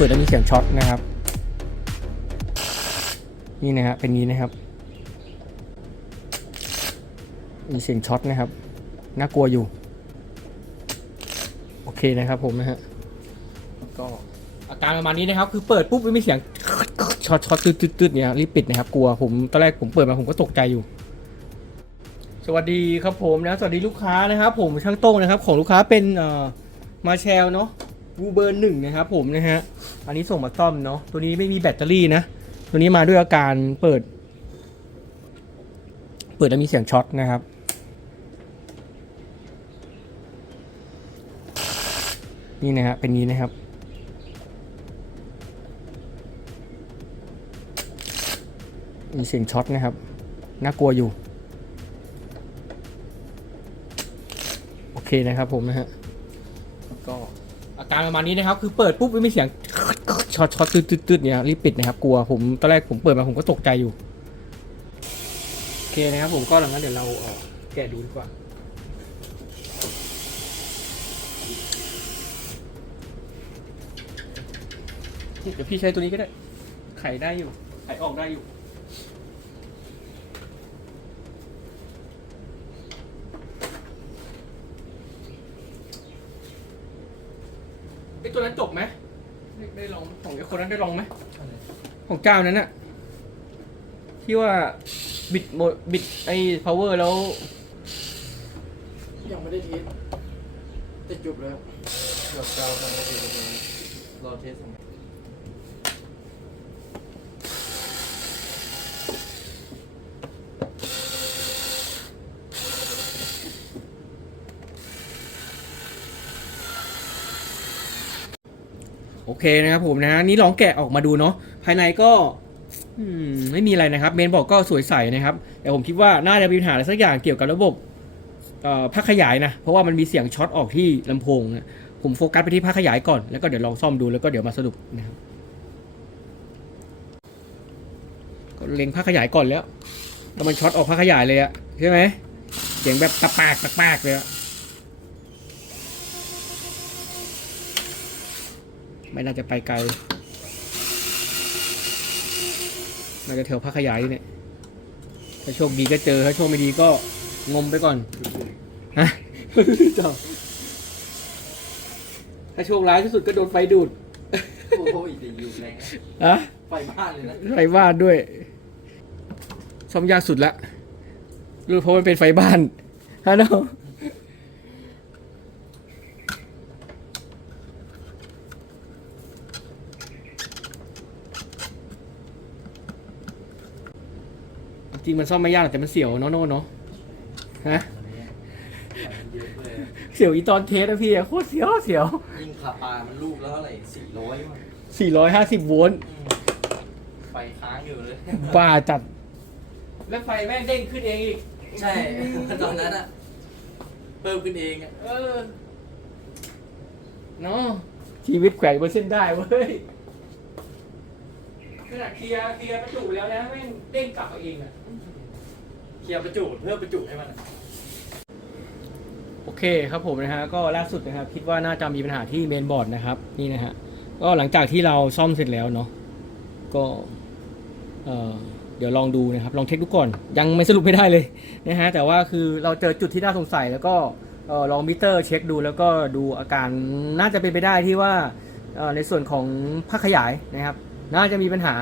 เปิดแล้วมีเสียงช็อตนะครับ นี่นะฮะเป็นงี้นะครับ มีเสียงช็อตนะครับ น่ากลัวอยู่ โอเคนะครับผมนะฮะ ก็อาการประมาณนี้นะครับ คือเปิดปุ๊บแล้วมีเสียงช็อตช็อตตืดตืดตืดเนี่ยรีบปิดนะครับ กลัวผมตอนแรกผมเปิดมาผมก็ตกใจอยู่สวัสดีครับผมนะสวัสดีลูกค้านะครับ ผมช่างโต้งนะครับ ของลูกค้าเป็นเอ่อมาแชลเนาะ วูเบอร์หนึ่งนะครับผมนะฮะ อันนี้ส่งมาซ่อมเนาะ ตัวนี้ไม่มีแบตเตอรี่นะ ตัวนี้มาด้วยอาการเปิด เปิดแล้วมีเสียงช็อตนะครับ นี่นะฮะ เป็นงี้นะครับ มีเสียงช็อตนะครับ น่ากลัวอยู่ โอเคนะครับผมนะฮะก็ อาการประมาณนี้นะครับ คือเปิดปุ๊บแล้วมีเสียงช็อตช็อตตืดตืดเนี่ยรีบปิดนะครับ กลัวผมตอนแรกผมเปิดมาผมก็ตกใจอยู่ โอเคนะครับ ผมก็หลังนั้นเดี๋ยวเราเอ่อแกะดูดีกว่าเดี๋ยวพี่ใช้ตัวนี้ก็ได้ ไขได้อยู่ ไขออกได้อยู่ ไอตัวนั้นจบไหมได้ได้ลองของไอ คนนั้นได้ลองไหมของเจ้านั้นอะที่ว่าบิดโมบิดไอ power แล้ว ยังไม่ได้เทสแต่จบแล้วเกือบเก้าทำไม่ได้เลยรอเทสของ โอเคนะครับผมนะนี่ลองแกะออกมาดูเนาะภายในก็ไม่มีอะไรนะครับ เมนบอกก็สวยใสนะครับ แต่ผมคิดว่าน่าจะมีปัญหาอะไรสักอย่างเกี่ยวกับระบบเอ่อภาขยายนะ เพราะว่ามันมีเสียงช็อตออกที่ลำโพงนะผมโฟกัสไปที่ภาขยายก่อน แล้วก็เดี๋ยวลองซ่อมดูแล้วก็เดี๋ยวมาสรุปนะครับก็เล็งภาขยายก่อนแล้วแล้วมันช็อตออกภาขยายเลยอะใช่ไหมเสียงแบบตะปากตะปากเลยอะ ไม่น่าจะไปไกลน่าจะแถวพักขยายนี่เนี่ยถ้าโชคดีก็เจอถ้าโชคไม่ดีก็งมไปก่อนฮะถ้าโชคร้ายที่สุดก็โดนไฟดูดโอ้โหอีกแต่อยู่แรงนะอะไฟบ้านเลยนะไฟบ้านด้วยซ่อมยากสุดละรู้เพราะมันเป็นไฟบ้านฮะเนาะ ริงมันซ่อมไม่ยากหรอกแต่มันเสียวเนาะโน่เนาะฮะเยอะเลยเสียวอีตอนเทสอะพี่อะโคตรเสียวเสียวยิ่งขับปลามันลูกแล้วเท่าไหร่สี่ร้อยมั้งสี่ร้อยห้าสิบโวลต์ไฟค้างอยู่เลย บ้าจัด แล้วไฟแม่งเด้งขึ้นเองอีก ใช่ ตอนนั้นอะเพิ่มขึ้นเองอะเออเนาะชีวิตแขวนบนเส้นได้เว้ยข นาดเคลียร์เคลียร์ประจุแล้วนะแม่งเด้งกลับมาเองอะเคลียร์ประจุเพิ่มประจุให้มันอะโอเคครับผมนะฮะก็ล่าสุดนะครับคิดว่าน่าจะมีปัญหาที่เมนบอร์ดนะครับนี่นะฮะก็หลังจากที่เราซ่อมเสร็จแล้วเนาะก็เออเดี๋ยวลองดูนะครับลองเช็คดูก่อน ยังไม่สรุปไม่ได้เลยนะฮะแต่ว่าคือเราเจอจุดที่น่าสงสัย แล้วก็เออลองมิเตอร์เช็คดูแล้วก็ดูอาการน่าจะเป็นไปได้ที่ว่าเอ่อในส่วนของภาคขยายนะครับ น่าจะมีปัญหา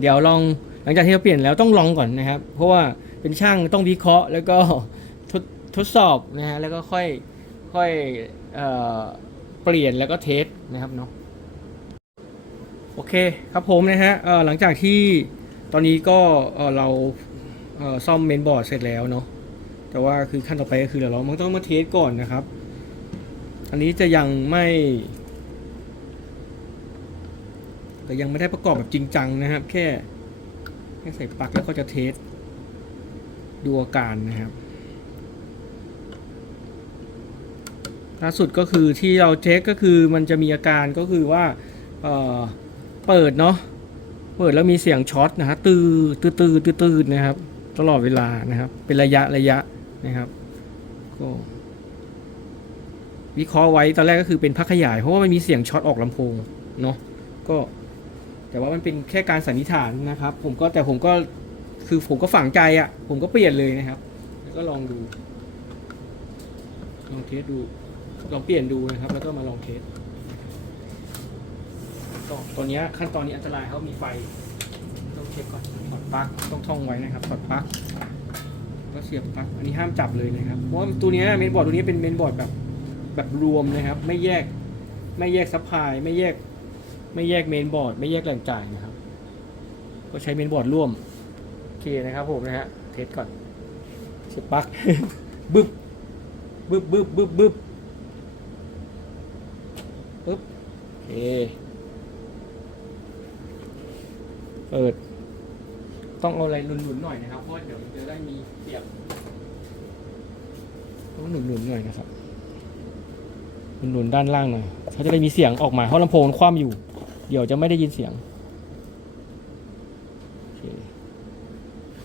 เดี๋ยวลองหลังจากที่เราเปลี่ยนแล้วต้องลองก่อนนะครับ เพราะว่าเป็นช่างต้องวิเคราะห์ แล้วก็ทดทดสอบนะฮะแล้วก็ค่อยค่อยเอ่อเปลี่ยนแล้วก็เทสนะครับเนาะโอเคครับผมนะฮะหลังจากที่ตอนนี้ก็เเราเซ่อมเมนบอร์ดเสร็จแล้วเนาะแต่ว่าคือขั้นต่อไปก็คือเดี๋ยวเรามันต้องมาเทสก่อนนะครับ อันนี้จะยังไม่ แต่ยังไม่ได้ประกอบแบบจริงจังนะครับ แค่แค่ใส่ปลั๊กแล้วก็จะเทสดูอาการนะครับล่าสุดก็คือที่เราเช็คก็คือมันจะมีอาการก็คือว่าเเปิดเนาะเปิดแล้วมีเสียงช็อตนะฮะตื้อตื้อตื้อตื้อตื้อนะครับ ตลอดเวลานะครับ เป็นระยะระยะนะครับก็วิเคราะห์ไว้ตอนแรกก็คือเป็นพักขยายเพราะว่ามันมีเสียงช็อตออกลำโพงเนาะก็ แต่ว่ามันเป็นแค่การสันนิษฐานนะครับ ผมก็แต่ผมก็คือผมก็ฝังใจอะ่ะ ผมก็เปลี่ยนเลยนะครับ แล้วก็ลองดู ลองเทสดู ลองเปลี่ยนดูนะครับ แล้วก็มาลองเทสก็ตัวเนี้ขั้นตอนนี้อันตรายเขามีไฟ ต้องเช็คก่อนถอดปลั๊กต้องท่องไว้นะครับถอดปลั๊กก็เสียบปลั๊กอันนี้ห้ามจับเลยนะครับ เพราะตัวนี้เมนบอร์ดตัวนี้เป็นเมนบอร์ดแบบแบบรวมนะครับ ไม่แยกไม่แยกซัพพลายไม่แยก ไม่แยกเมนบอร์ด ไม่แยกแหล่งจ่ายนะครับ ก็ใช้เมนบอร์ดร่วม โอเคนะครับผมนะฮะ เทสก่อนเสียบปลั๊กบึ๊บบึ๊บบึ๊บบึ๊บบึ๊บปึ๊บโอเค เปิด ต้องเอาอะไรหนุนๆหน่อยนะครับ เพราะเดี๋ยวจะได้มีเสียบ ต้องหนุนๆหน่อยนะครับหนุนด้านล่างหน่อยเขาจะได้มีเสียงออกมาเพราะลำโพงมันคว่ำอยู่ เดี๋ยวจะไม่ได้ยินเสียง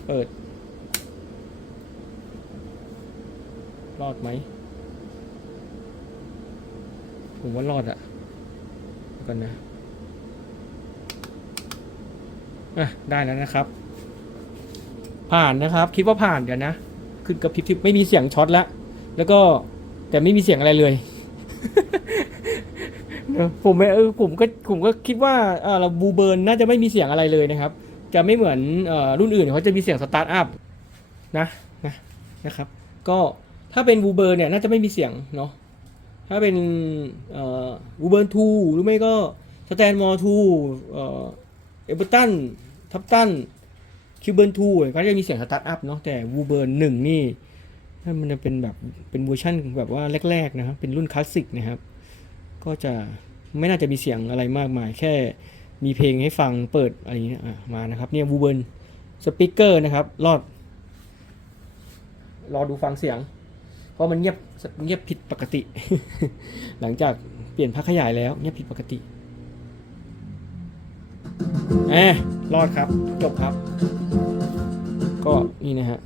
เปิด รอดไหม ผมว่ารอดอะเดี๋ยวกันนะ อะ ได้แล้วนะครับ ผ่านนะครับ คิดว่าผ่านเดี๋ยวนะ ขึ้นกับพริบๆไม่มีเสียงช็อตแล้ว แล้วก็แต่ไม่มีเสียงอะไรเลย ผมเออผมก็ผมก็คิดว่าเออเราบูเบิร์นน่าจะไม่มีเสียงอะไรเลยนะครับ จะไม่เหมือนออรุ่นอื่นเขาจะมีเสียงสตาร์ทอัพนะนะนะครับ ก็ถ้าเป็นบูเบิร์นเนี่ยน่าจะไม่มีเสียงเนาะถ้าเป็นบูเบิร์นทูหรือไม่ก็สแตนมอร์ทูเอเบอร์ตันทับตันคิวเบิร์นทูก็จะมีเสียงสตาร์ทอัพเนาะแต่บูเบิร์นหนึ่งนี่มันจะเป็นแบบเป็นเวอร์ชันแบบว่าแรกๆนะครับเป็นรุ่นคลาสสิกนะครับ ก็จะไม่น่าจะมีเสียงอะไรมากมาย แค่มีเพลงให้ฟังเปิดอะไรอย่างเงี้ยมานะครับเนี่ยบูเบิร์นสปีกเกอร์นะครับรอด รอดูฟังเสียง เพราะมันเงียบเงียบผิดปกติ หลังจากเปลี่ยนพักขยายแล้ว เงียบผิดปกติแอบรอดครับ จบครับ ก็นี่นะฮะ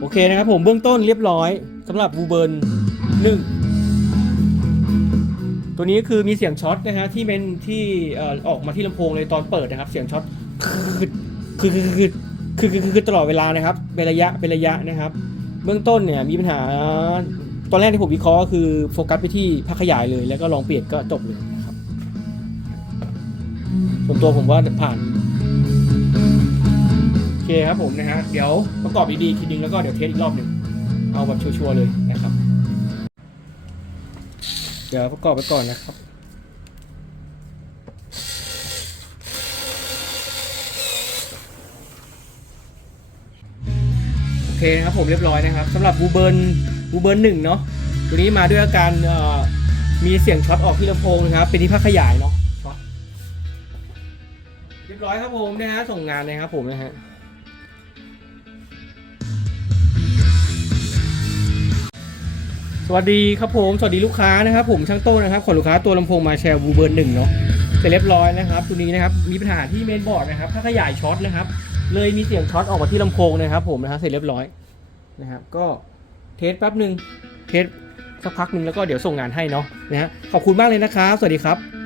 โอเคนะครับผมเบื้องต้นเรียบร้อย สำหรับบูเบิร์นหนึ่งตัวนี้คือมีเสียงช็อตนะฮะที่เป็นที่ออกมาที่ลำโพงเลยตอนเปิดนะครับ เสียงช็อตคือคือคือคือคือคือคือตลอดเวลานะครับเป็นระยะเป็นระยะนะครับ เบื้องต้นเนี่ยมีปัญหาตอนแรกที่ผมวิเคราะห์ก็คือโฟกัสไปที่ภาคขยายเลยแล้วก็ลองเปลี่ยนก็จบเลยนะครับส่วนตัวผมว่าผ่านโอเคครับผมนะฮะเดี๋ยวประกอบดีๆทีนึงแล้วก็เดี๋ยวเทสอีกรอบหนึ่ง เอาแบบชัวร์ๆเลยนะครับ เดี๋ยวประกอบไปก่อนนะครับโอเคนะครับผมเรียบร้อยนะครับสำหรับบูเบิร์นบูเบิร์นหนึ่งเนาะตัวนี้มาด้วยอาการมีเสียงช็อตออกที่ลำโพงนะครับ เป็นที่ภาคขยายเนาะช็อตเรียบร้อยครับผมนะฮะส่งงานเลยครับผมนะฮะ สวัสดีครับผม สวัสดีลูกค้านะครับผมช่างโต้นะครับขอลูกค้าตัวลำโพงมาแชร์บูเบอร์หนึ่งเนาะเสร็จเรียบร้อยนะครับตัวนี้นะครับมีปัญหาที่เมนบอร์ดนะครับถ้าขยายช็อตนะครับเลยมีเสียงช็อตออกมาที่ลำโพงนะครับผมนะครับเสร็จเรียบร้อยนะครับก็เทสแป๊บหนึ่งเทสสักพักหนึ่งแล้วก็เดี๋ยวส่งงานให้เนาะนะฮะขอบคุณมากเลยนะครับ สวัสดีครับ